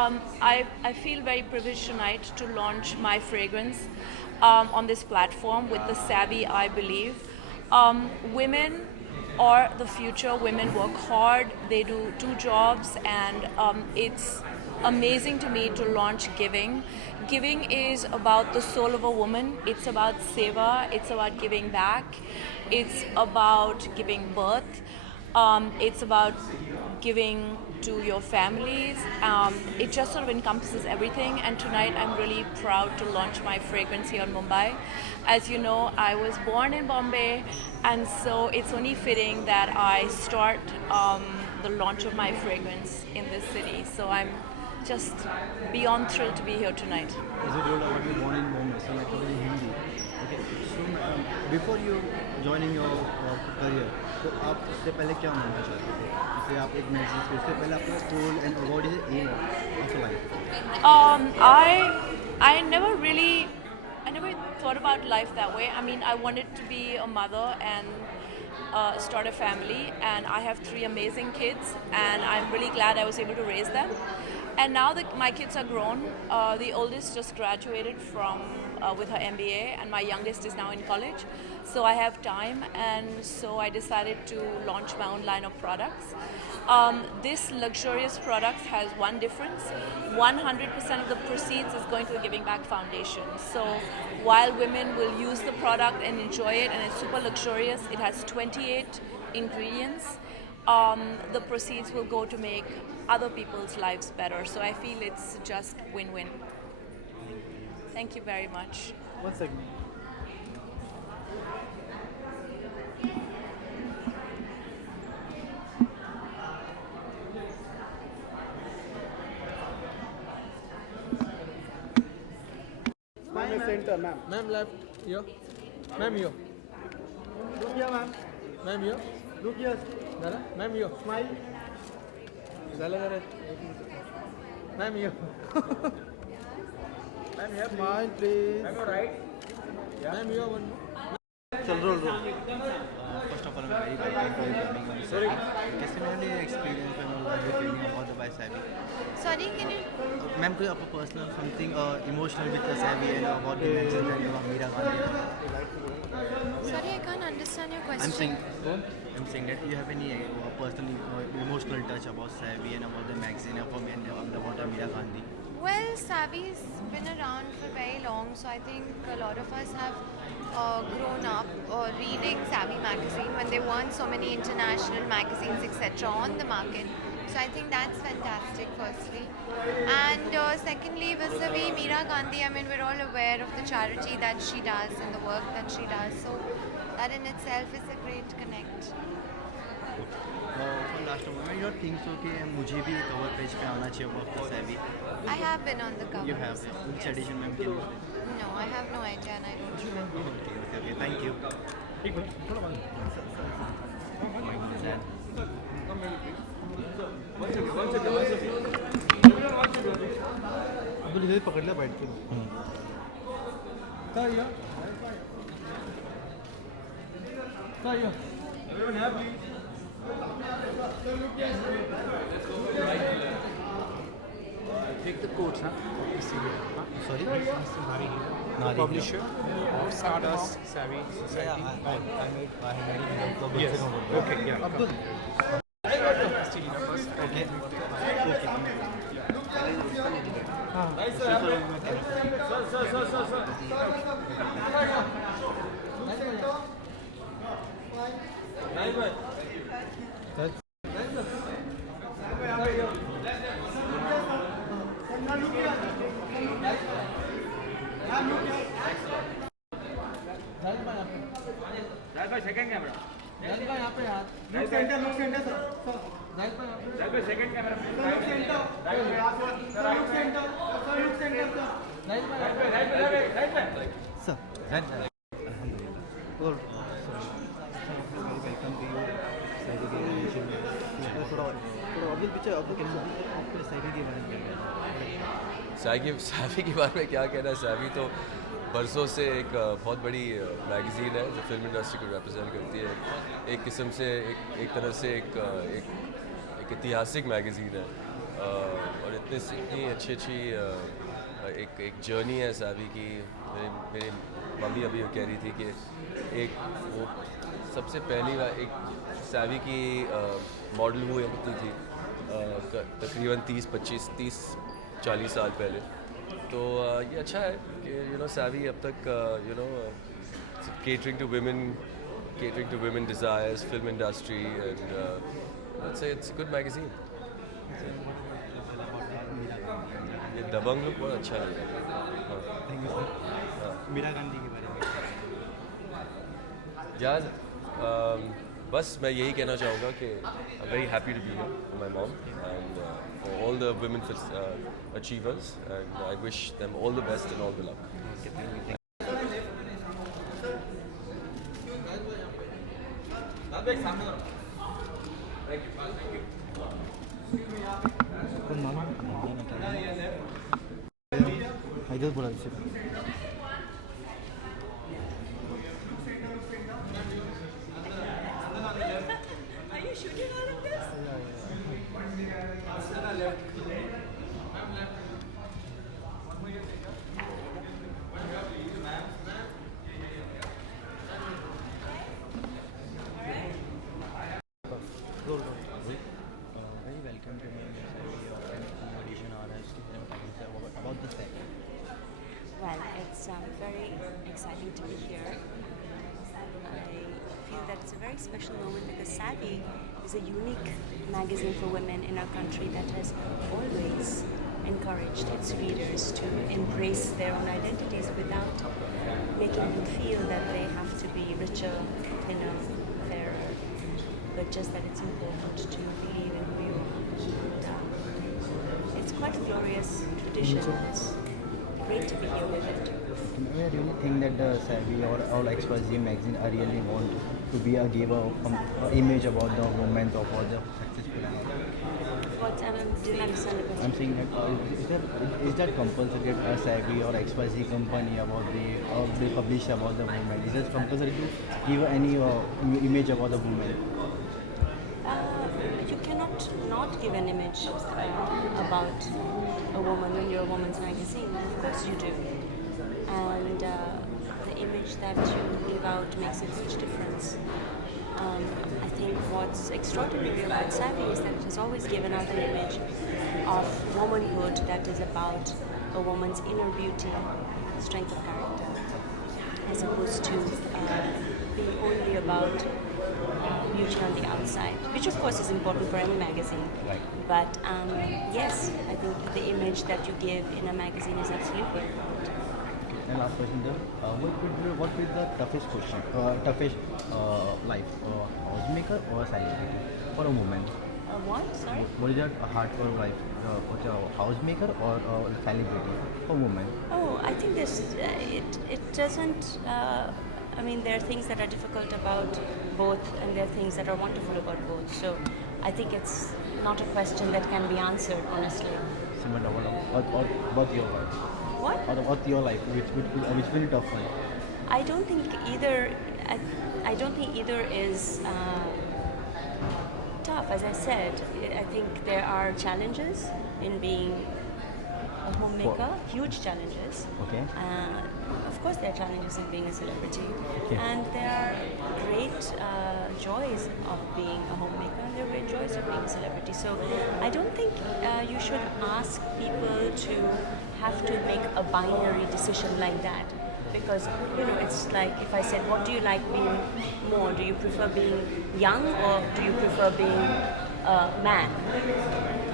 I feel very privileged tonight to launch my fragrance on this platform with the savvy, I believe. Women are the future. Women work hard, they do two jobs, and it's amazing to me to launch Giving. Giving is about the soul of a woman, it's about seva, it's about giving back, it's about giving birth, it's about giving to your families. It just sort of encompasses everything. And tonight I'm really proud to launch my fragrance here in Mumbai. As you know, I was born in Bombay, and so it's only fitting that I start the launch of my fragrance in this city. So I'm just beyond thrilled to be here tonight. As you told about you born in Bombay, so like in Hindi. Okay, so before you joining your career, तो आप इससे पहले क्या बनना चाहते थे? जैसे आप एक मैगजीन से इससे पहले आपका goal and award is aim of life. I never thought about life that way. I mean, I wanted to be a mother and start a family, and I have three amazing kids, and I'm really glad I was able to raise them. And now that my kids are grown, the oldest just graduated from with her MBA, and my youngest is now in college. So I have time, and so I decided to launch my own line of products. This luxurious product has one difference. 100% of the proceeds is going to the Giving Back Foundation. So while women will use the product and enjoy it, and it's super luxurious, it has 28 ingredients. The proceeds will go to make other people's lives better. So I feel it's just win-win. Thank you very much. One second. Center, ma'am. Ma'am left here. Ma'am here. Look here, ma'am. Ma'am here. Look here. Dada. Ma'am here. Smile. Dala dala. Ma'am here. Ma'am here. Smile, please. Ma'am right. Yeah. Ma'am here one. चल roll. First of all, I'm very grateful for you coming on Savvy. Testimony experience when you were training about the by Savvy. Sorry, can you? Ma'am, कोई आपका personal something emotional with the Savvy and about the magazine and about Meera Gandhi? Sorry, I can't understand your question. I'm saying that you have any personal emotional touch about Savvy and about the magazine and about the Meera Gandhi. Well, Savvy's been around for very long, so I think a lot of us have grown up reading Savvy magazine when there weren't so many international magazines, etc. on the market. So I think that's fantastic, firstly. And secondly, vis-a-vis Meera Gandhi, I mean, we're all aware of the charity that she does and the work that she does. So that in itself is a great connect. For last moment, you think so कि मुझे भी cover page पे आना चाहिए about the Savvy? I have been on the cover. You have. Which edition, ma'am? No, I have no idea and I don't remember. Okay. Thank you. Abdul इधर पकड़ लिया बैठ के. क्या ये? क्या ये? Take the quotes, huh? Sorry? Publisher of Stardust Savvy Society. I made Yes. Okay, yeah. Abdul. Okay. Second camera. यहाँ पे यार. Look center, sir. Second camera. Look center, sir. Sir. Well, welcome to you. थोड़ा अब्दुल पीछे आपको Savvy के बारे में. Savvy के बारे में क्या कहना है. सैवी तो बरसों से एक बहुत बड़ी मैगज़ीन है जो फिल्म इंडस्ट्री को रिप्रेजेंट करती है. एक किस्म से एक तरह से एक ऐतिहासिक मैगज़ीन है. और इतनी अच्छी एक जर्नी है सैवी की। मेरी मम्मी अभी कह रही थी कि एक वो सबसे पहली बार एक सैवी की मॉडल हुई होती थी तकरीबन 30-40 साल पहले। तो ये अच्छा है कि सैवी अब तक catering to women desires, film industry, and I'd say it's a good magazine. ये दबंग लुक बहुत अच्छा है। Thank you sir. Meera Gandhi के बारे में यार बस मैं यही कहना चाहूँगा कि I'm very happy to be here for my mom and for all the women achievers, and I wish them all the best and all the luck. इधर बोला इसे very welcome to my audition or about the set. Well, it's very exciting to be here. I feel that it's a very special moment because Savvy is a unique magazine for women in our country that has always encouraged its readers to embrace their own identities without making them feel that they have to be richer, thinner, fairer, but just that it's important to believe in who you are. And, it's quite a glorious tradition. It's great to be here with it. I really think that the Savvy or all XYZ magazine I really want to be a give a image about the women of all the successful. What didn't understand the question. I'm saying that is that compulsory that a Savvy or XYZ company about they publish about the women? Is it compulsory to give any image about the women? You cannot not give an image about a woman when you're a woman's magazine. Of course you do. And the image that you give out makes a huge difference. I think what's extraordinary about Savvy is that it has always given out an image of womanhood that is about a woman's inner beauty, strength of character, as opposed to being only about beauty on the outside, which of course is important for any magazine. Right. But yes, I think the image that you give in a magazine is absolutely important. And last question, what would be the toughest question, toughest life, housemaker or celebrity for a woman? What? Sorry? What is that hard for life, housemaker or celebrity for woman? Oh, I think this it doesn't. I mean, there are things that are difficult about both, and there are things that are wonderful about both. So, I think it's not a question that can be answered honestly. Similar, or what's your life? What? Or what's your life? Which will be tough one? I don't think either. I don't think either is tough. As I said, I think there are challenges in being a homemaker. Huge challenges. Okay. Of course, there are challenges in being a celebrity, Okay. and there are great joys of being a homemaker, and there are great joys of being a celebrity. So, I don't think you should ask people to have to make a binary decision like that, because it's like if I said, what do you like being more? Do you prefer being young or do you prefer being a man?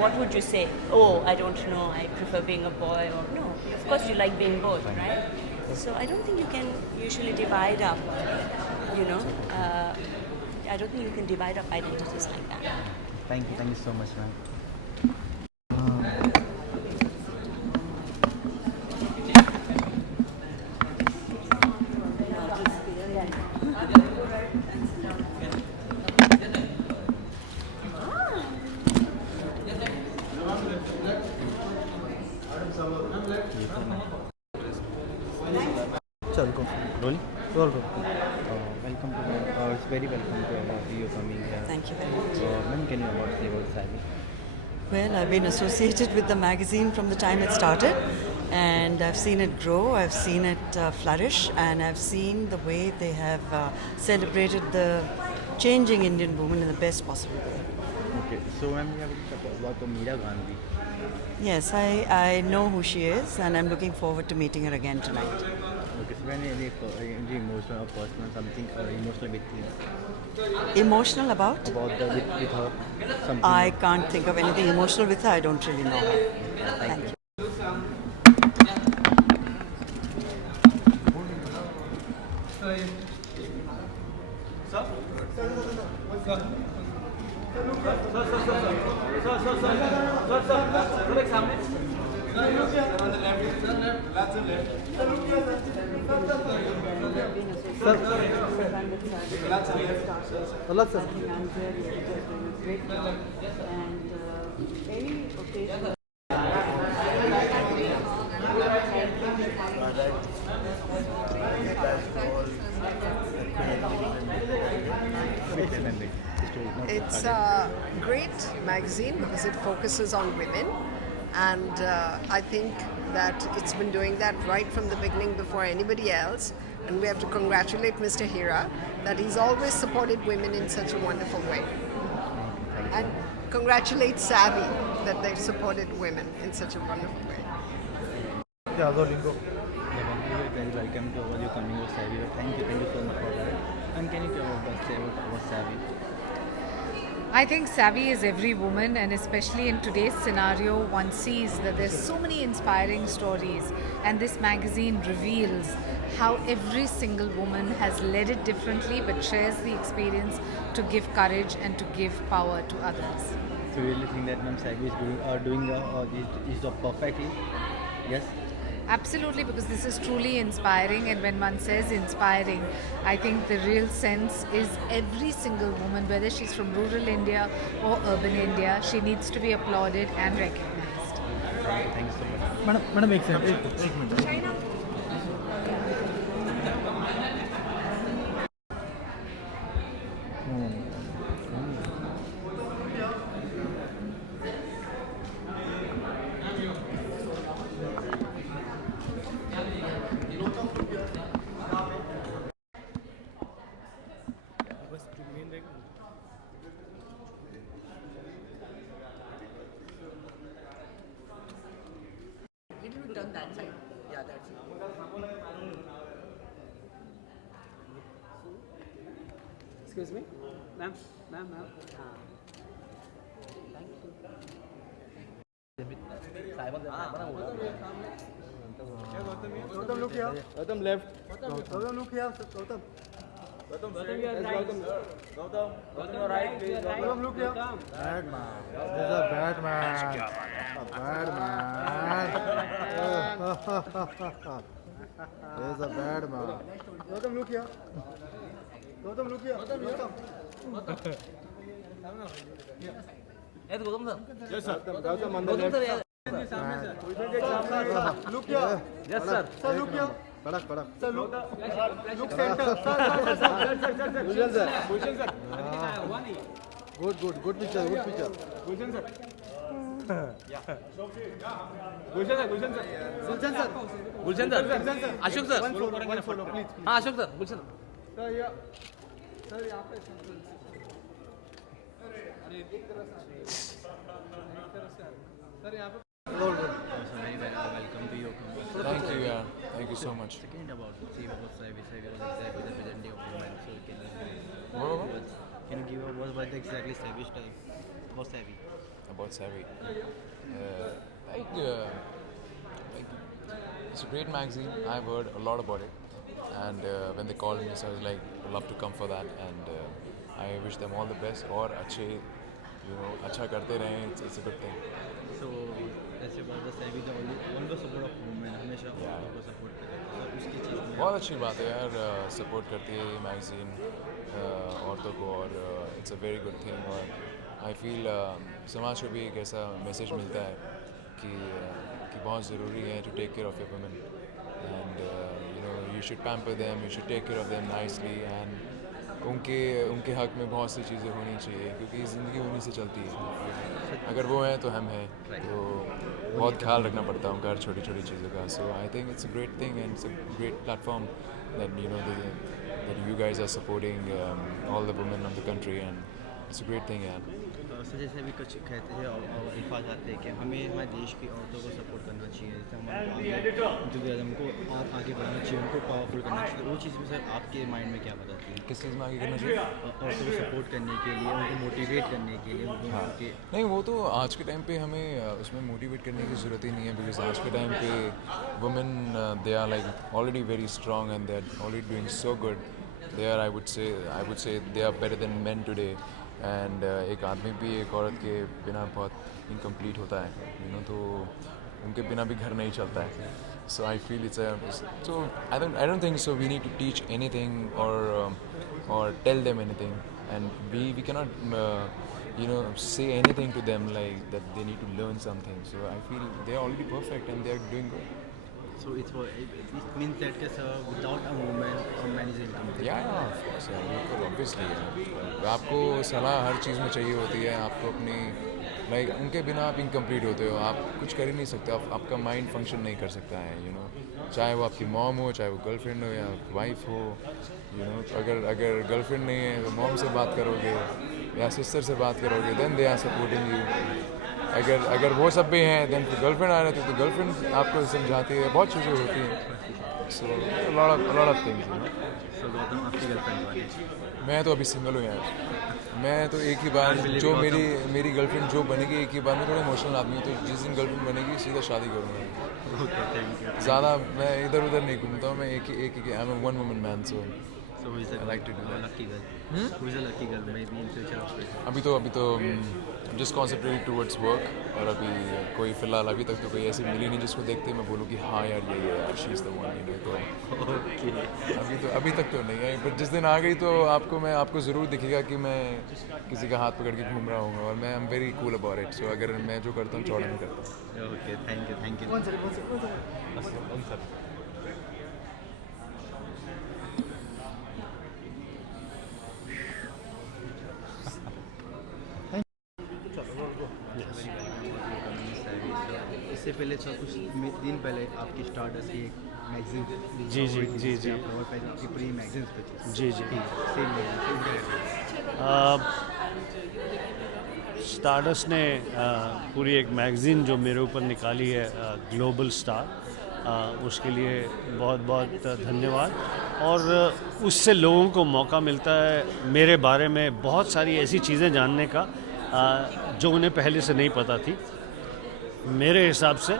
What would you say? Oh, I don't know, I prefer being a boy. Or no, of course you like being both, right? So I don't think you can usually divide up, I don't think you can divide up identities like that. Thank you so much, ma'am. Chal, go. Rolling? Roll. Welcome to it's very welcome to you coming here. Thank you very much. Ma'am, can you about say about Savvy? Well, I've been associated with the magazine from the time it started, and I've seen it grow, I've seen it flourish, and I've seen the way they have celebrated the changing Indian woman in the best possible way. Okay, so ma'am, we have to talk about Meera Gandhi. Yes, I know who she is, and I'm looking forward to meeting her again tonight. Okay, so when any emotional or personal something emotional with you Emotional about? about the with her something. I can't think of anything emotional with her. I don't really know her. Thank you. It's a great magazine because it focuses on women, and I think that it's been doing that right from the beginning before anybody else. And we have to congratulate Mr. Hira that he's always supported women in such a wonderful way. And congratulate Savvy that they've supported women in such a wonderful way. Yeah, very welcome to all you coming with Savvy. Thank you so much for that. And can you tell us about Savvy? I think savvy is every woman, and especially in today's scenario, one sees that there's so many inspiring stories, and this magazine reveals how every single woman has led it differently but shares the experience to give courage and to give power to others. So you really think that Ma'am Savvy is doing this job perfectly? Yes? Absolutely, because this is truly inspiring, and when one says inspiring, I think the real sense is every single woman, whether she's from rural India or urban India, she needs to be applauded and recognized. Thank you so much. Madam, एक minute. Excuse me, ma'am. Gautam, look here. Gautam, left. Gautam, look here. Gautam. Gautam, your right, please. Gautam, look here. Bad man. This is a bad man. A bad man. This is a bad man. Gautam, look here. Gautam, look here. Gautam. Yes, sir. Gautam on the left. Look here. Yes, sir. Sir, look here. Kadak. Sir, look center. Sir. Position, sir. Good picture. Position, sir. Gulshan, sir. Ashok, sir. One follow, please. Ashok, sir. Gulshan. Sir, yeah. Sir, यहाँ पे sir यहाँ पे welcome to you. Thank you, yeah. Thank you so much. Second about Savvy was exactly the presenting of women. So What? can you give a what was exactly Savvy style? What's Savvy? About Savvy. Like, it's a great magazine. I've heard a lot about it. And when they called me, so I was like, I'd love to come for that. And I wish them all the best. और अच्छे, अच्छा करते रहें. It's a good thing. So ऐसे बात है Savvy the only support of women हमेशा औरतों को support करता है. तो उसकी चीज़ में बहुत अच्छी बात है यार. सपोर्ट करती है ये मैगज़ीन औरतों को, और it's a very good thing. और आई फील समाज को भी एक ऐसा मैसेज मिलता है कि बहुत ज़रूरी है to take care of your women. And you should pamper them, you should take care of them nicely, and उनके हक में बहुत सी चीज़ें होनी चाहिए क्योंकि ज़िंदगी उन्हीं से चलती है. अगर वो हैं तो हम हैं, तो बहुत ख्याल रखना पड़ता है उनका हर छोटी छोटी चीज़ों का. So I think it's a great thing and it's a great platform that that you guys are supporting all the women of the country, and it's a great thing, yeah. Sir जैसे अभी कुछ कहते हैं और अल्फाज आते हैं कि हमें हमारे देश की औरतों को सपोर्ट करना चाहिए, जैसे हमारे इंथुजियाज्म को और आगे बढ़ाना चाहिए, उनको पावरफुल करना चाहिए. वो चीज़ में सर आपके माइंड में क्या बताती है? किस चीज़ में आगे करना चाहिए? औरतों को सपोर्ट करने के लिए, उनको मोटिवेट करने के लिए, उनको हाँ उनके नहीं, वो तो आज के टाइम पे हमें उसमें मोटिवेट करने की ज़रूरत ही नहीं है, बिकॉज आज के टाइम पे women they are like already very strong and they are already doing so good. They are I would say they are better than men today. And एक आदमी भी एक औरत के बिना बहुत इनकम्प्लीट होता है, तो उनके बिना भी घर नहीं चलता है. So I feel it's so I don't think so we need to teach anything और tell them anything, and we cannot say anything to them like that they need to learn something. So I feel they are already perfect and they are doing good. So it means that without a woman a man is incomplete. Yeah, of course, yeah, बिल्कुल obviously. आपको सलाह हर चीज़ में चाहिए होती है. आपको अपनी उनके बिना आप इनकम्प्लीट होते हो, आप कुछ कर ही नहीं सकते. आपका माइंड फंक्शन नहीं कर सकता है, चाहे वो आपकी मॉम हो, चाहे वो गर्लफ्रेंड हो या वाइफ हो. तो अगर गर्लफ्रेंड नहीं है तो मॉम से बात करोगे या सिस्टर से बात करोगे, then they are supporting you. अगर वो सब भी हैं, देन फिर गर्लफ्रेंड आ रहती है तो गर्लफ्रेंड आपको समझाती है. बहुत चीज़ें होती हैं. So lot of things. So Gautam आपकी गर्लफ्रेंड कौन है? मैं तो अभी सिंगल हूँ यार. मैं तो एक ही बार जो मेरी गर्लफ्रेंड जो बनेगी, एक ही बार. मैं थोड़ा इमोशनल आदमी हूँ, तो जिस दिन गर्लफ्रेंड बनेगी सीधा शादी करूँगा. Okay, thank you. ज़्यादा मैं इधर उधर नहीं घूमता हूँ. मैं एक ही I am one woman man. So So who is the I like to do that. lucky girl? Who is the lucky girl? Maybe in future also. अभी तो जस्ट कॉन्सेंट्रेटेड टूवर्ड्स वर्क. और अभी कोई फ़िलहाल अभी तक तो कोई ऐसी मिली नहीं जिसको देखते मैं बोलूँ कि हाँ यार ये यार शी इज़ द वन. तो Okay. अभी तक तो नहीं आई, बट जिस दिन आ गई तो आपको ज़रूर दिखेगा कि मैं किसी का हाथ पकड़ के घूम रहा हूँ. और मैं I am very cool about it. So अगर मैं जो करता हूँ चौड़ा नहीं करता. Okay, thank you. इससे पहले कुछ दिन पहले आपकी स्टारडस्ट की एक मैगजीन जी आपकी पूरी मैगजीन पे जी स्टारडस्ट ने पूरी एक मैगज़ीन जो मेरे ऊपर निकाली है, ग्लोबल स्टार, उसके लिए बहुत बहुत धन्यवाद. और उससे लोगों को मौका मिलता है मेरे बारे में बहुत सारी ऐसी चीज़ें जानने का जो उन्हें पहले से नहीं पता थी. मेरे हिसाब से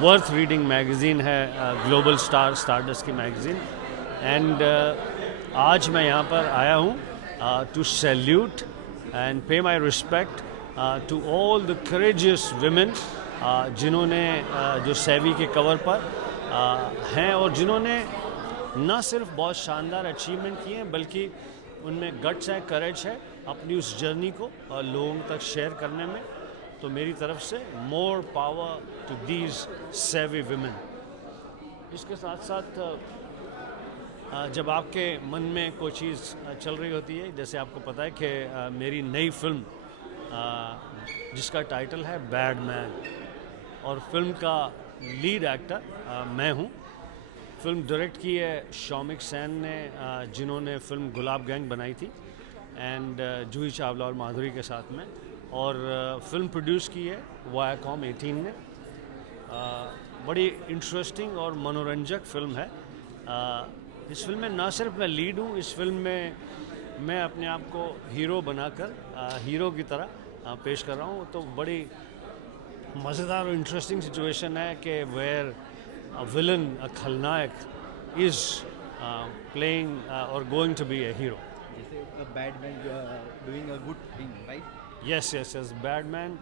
वर्थ रीडिंग मैगज़ीन है ग्लोबल स्टार, स्टारडस्ट की मैगज़ीन. एंड आज मैं यहाँ पर आया हूँ to salute and pay my respect to all the courageous women जिन्होंने जो सेवी के कवर पर हैं और जिन्होंने न सिर्फ बहुत शानदार अचीवमेंट किए हैं बल्कि उनमें गट्स है, करेज है अपनी उस जर्नी को लोगों तक शेयर करने में. तो मेरी तरफ से मोर पावर टू दीज सेवी विमेन. इसके साथ साथ जब आपके मन में कोई चीज़ चल रही होती है, जैसे आपको पता है कि मेरी नई फिल्म जिसका टाइटल है बैड मैन, और फिल्म का लीड एक्टर मैं हूँ. फिल्म डायरेक्ट की है शौमिक सेन ने, जिन्होंने फिल्म गुलाब गैंग बनाई थी एंड जूही चावला और माधुरी के साथ में. और फिल्म प्रोड्यूस की है वायाकॉम 18 ने. बड़ी इंटरेस्टिंग और मनोरंजक फिल्म है. इस फिल्म में ना सिर्फ मैं लीड हूँ, इस फिल्म में मैं अपने आप को हीरो बनाकर हीरो की तरह पेश कर रहा हूँ. तो बड़ी मज़ेदार और इंटरेस्टिंग सिचुएशन है कि वेयर अ विलन, अ खलनायक इज़ प्लेइंग और going to be a hero. Bad man doing a good thing, right? Yes. Bad Man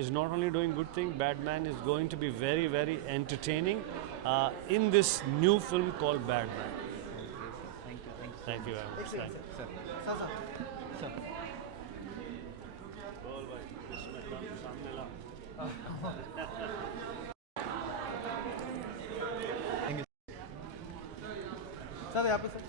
is not only doing good thing, Bad Man is going to be very, very entertaining in this new film called Bad Man. Thank you very much. Sir. Thank you. Sir, यहाँ पे sir.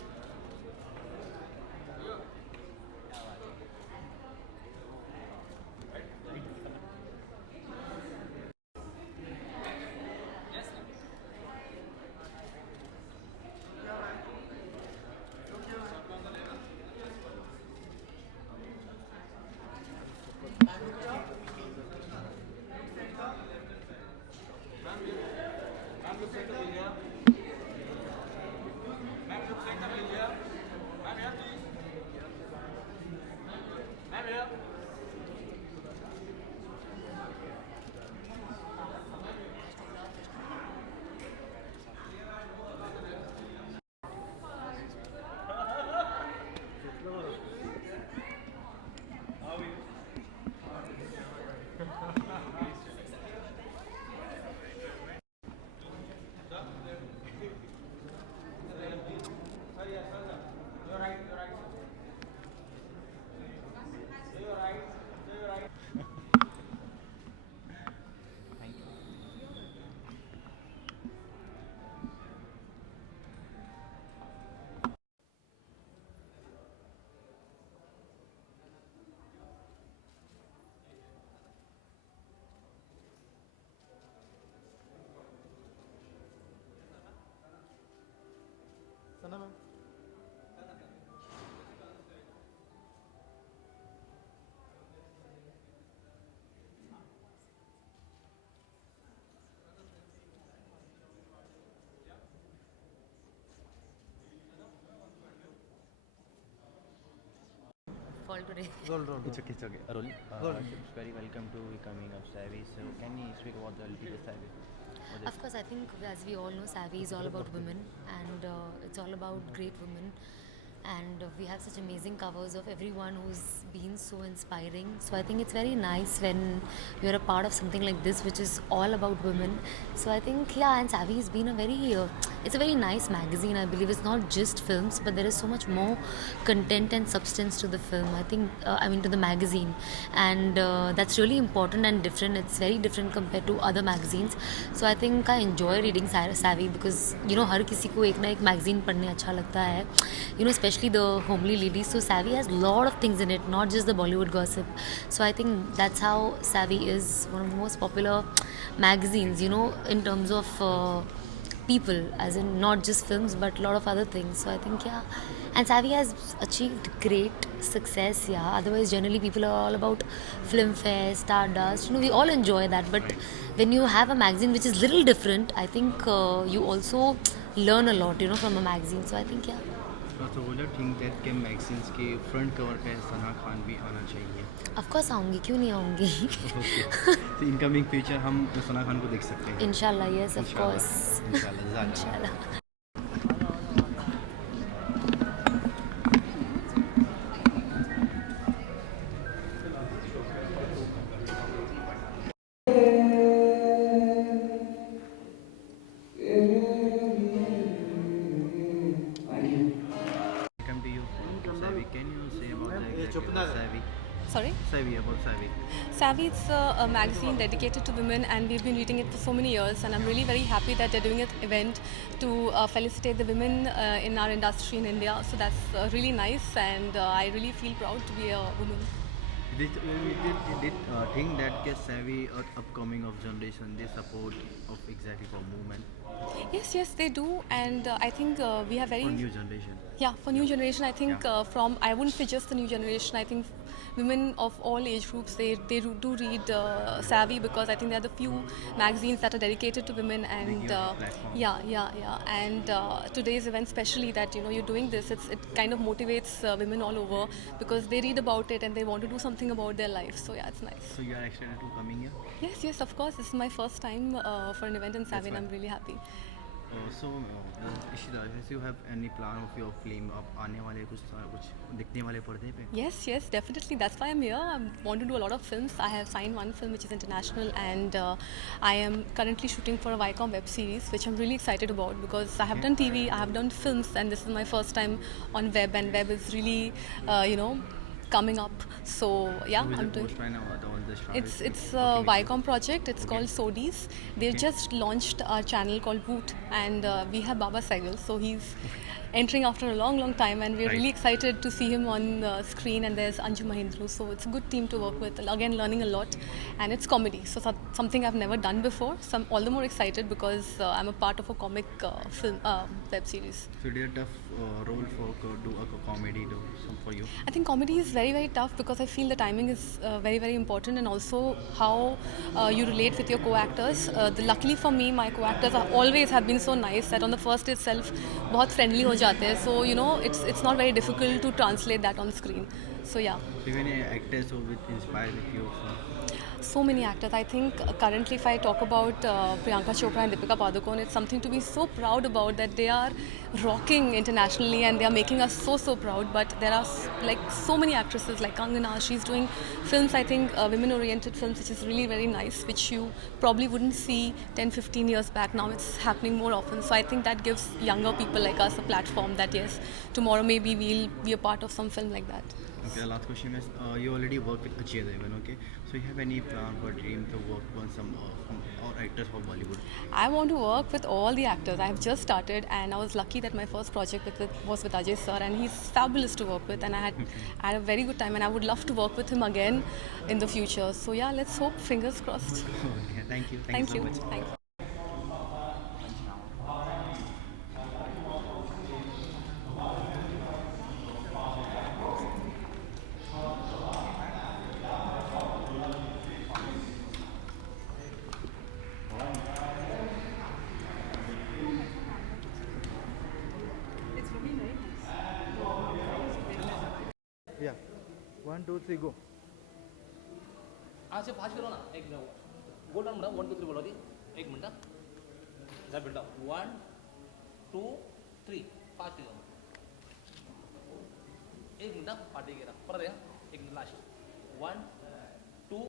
roll today. Roll. It's okay, it's okay. Roll. It's very welcome to becoming of Savvy. So can you speak about the little bit Savvy? Of course, I think as we all know, Savvy is all about women, and it's all about great women. And we have such amazing covers of everyone who's been so inspiring. So I think it's very nice when you're a part of something like this, which is all about women. So I think, yeah, and Savvy has been it's a very nice magazine. I believe it's not just films, but there is so much more content and substance to the film. I think, to the magazine. And that's really important and different. It's very different compared to other magazines. So I think I enjoy reading Savvy because, हर किसी को एक ना एक magazine पढ़ने अच्छा लगता है. Especially the homely ladies. So Savvy has a lot of things in it, not just the Bollywood gossip. So I think that's how Savvy is one of the most popular magazines, in terms of people, as in not just films but a lot of other things. So I think, yeah, and Savvy has achieved great success, yeah. Otherwise generally people are all about film fare, Stardust, we all enjoy that, but when you have a magazine which is little different, I think you also learn a lot, from a magazine. So I think, yeah. So would you think that के magazines के front cover पे सना खान भी आना चाहिए? Of course आऊँगी, क्यों नहीं आऊँगी? So incoming future हम सना खान को देख सकते हैं? Inshallah, yes, of course. Inshallah. Sorry? About Savvy. Savvy is a magazine dedicated to women, and we've been reading it for so many years, and I'm really very happy that they're doing an event to felicitate the women in our industry in India. So that's really nice, and I really feel proud to be a woman. Did think that Savvy or upcoming of generation they support of exactly for movement? Yes, they do, and I think we have very... For new generation? Yeah, for new generation, I think I wouldn't say just the new generation, I think women of all age groups, they do read Savvy, because I think they're the few magazines that are dedicated to women, and and today's event especially, that you're doing this, it kind of motivates women all over, because they read about it and they want to do something about their life. So yeah, it's nice. So you are excited to coming here? Yes, of course. This is my first time for an event in Savvy, and I'm really happy. So Ishita, if you have any plan of your film अब आने वाले कुछ दिखने वाले पर्दे पे? Yes, definitely. That's why I'm here. I want to do a lot of films. I have signed one film which is international, and I am currently shooting for a Viacom web series, which I'm really excited about, because I have done TV, I have done films, and this is my first time on web, and web is really, coming up. So yeah, I'm doing. It's a Viacom project. It's called Sodies. They just launched our channel called Boot, and we have Baba Sehgal. So he's entering after a long time, and we're really excited to see him on the screen. And there's Anju Mahindru. So it's a good team to work with. Again, learning a lot, and it's comedy. So something I've never done before. So I'm all the more excited because I'm a part of a comic film web series. So did a tough role for do a comedy for you? I think comedy is very tough, because I feel the timing is very important, and also how you relate with your co-actors. Luckily for me, my co-actors always have been so nice that on the first day itself, बहुत friendly हो जाते हैं. So it's not very difficult to translate that on screen. So yeah. So many actors who inspired with you. So many actors. I think currently, if I talk about Priyanka Chopra and Deepika Padukone, it's something to be so proud about, that they are rocking internationally and they are making us so proud. But there are so many actresses like Kangana. She's doing films, I think women-oriented films, which is really very nice, which you probably wouldn't see 10-15 years back. Now it's happening more often. So I think that gives younger people like us a platform, that yes, tomorrow maybe we'll be a part of some film like that. Okay, the last question is, you already work with Ajay Devgan, okay? So you have any plan or dream to work on some actors for Bollywood? I want to work with all the actors. I have just started, and I was lucky that my first project was with Ajay sir, and he's fabulous to work with, and I had a very good time, and I would love to work with him again in the future. So yeah, let's hope, fingers crossed. Okay, thank you. Thank you. So much. Thank you. 1 2 3 गो से fast करो ना एक minute gold म्हणा 1 2 3 बोला ती एक minute जा बेटा 1 2 3 फास्ट करो एक मिनट पार्टी करा परत या एक मिनिट लास्ट 1